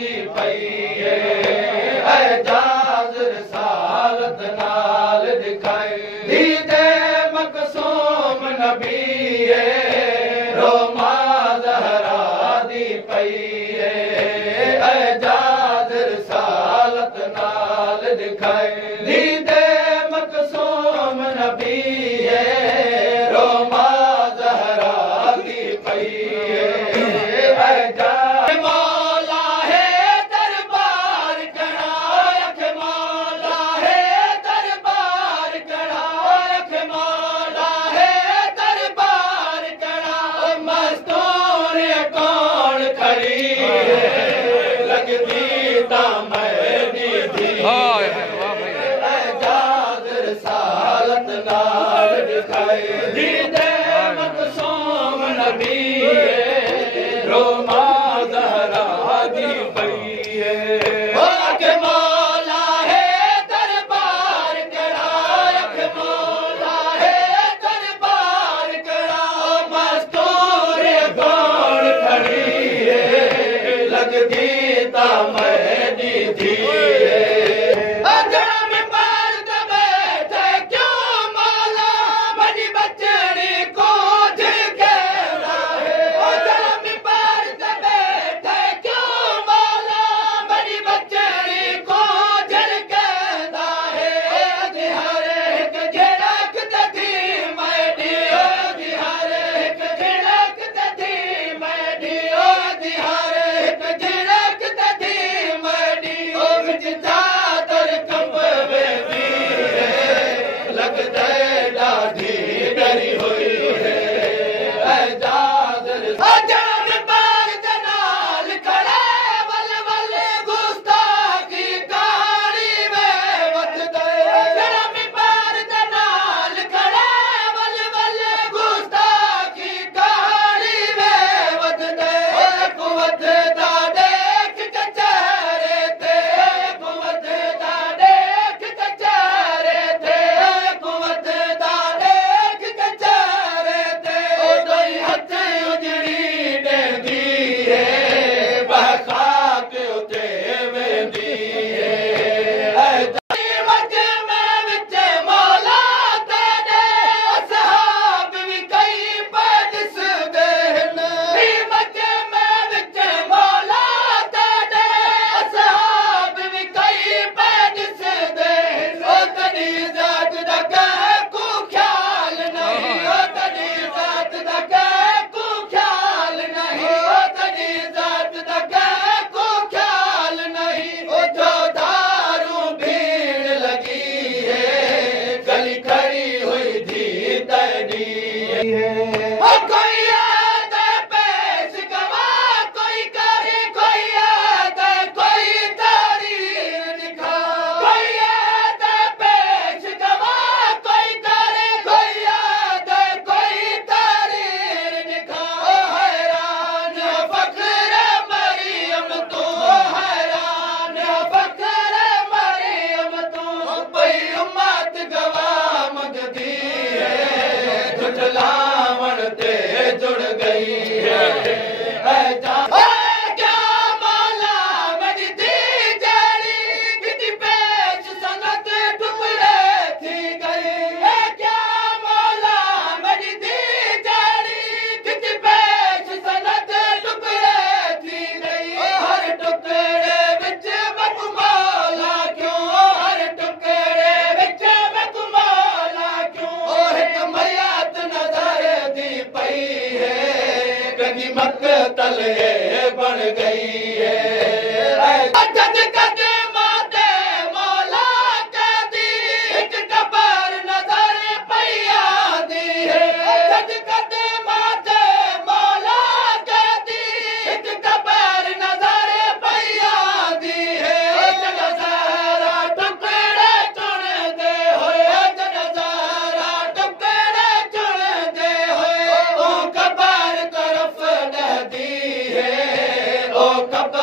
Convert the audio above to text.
दी पईए एजाज रिसालत नाल दिखाए दीदे मकसूम नबीए रोमा ज़हरा दी पईए एजाज रिसालत नाल दिखाए दीदे मकसूम नबीए रोमा ज़हरा दी पईए दीदे मकसूम नबीए रोमा ज़हरा दी पईए के मौला है दरबार करा के मौला है दरबार करा मस्तूर कौन खड़ी है लगदी ता मैनी थी मक्तल बन गई है कब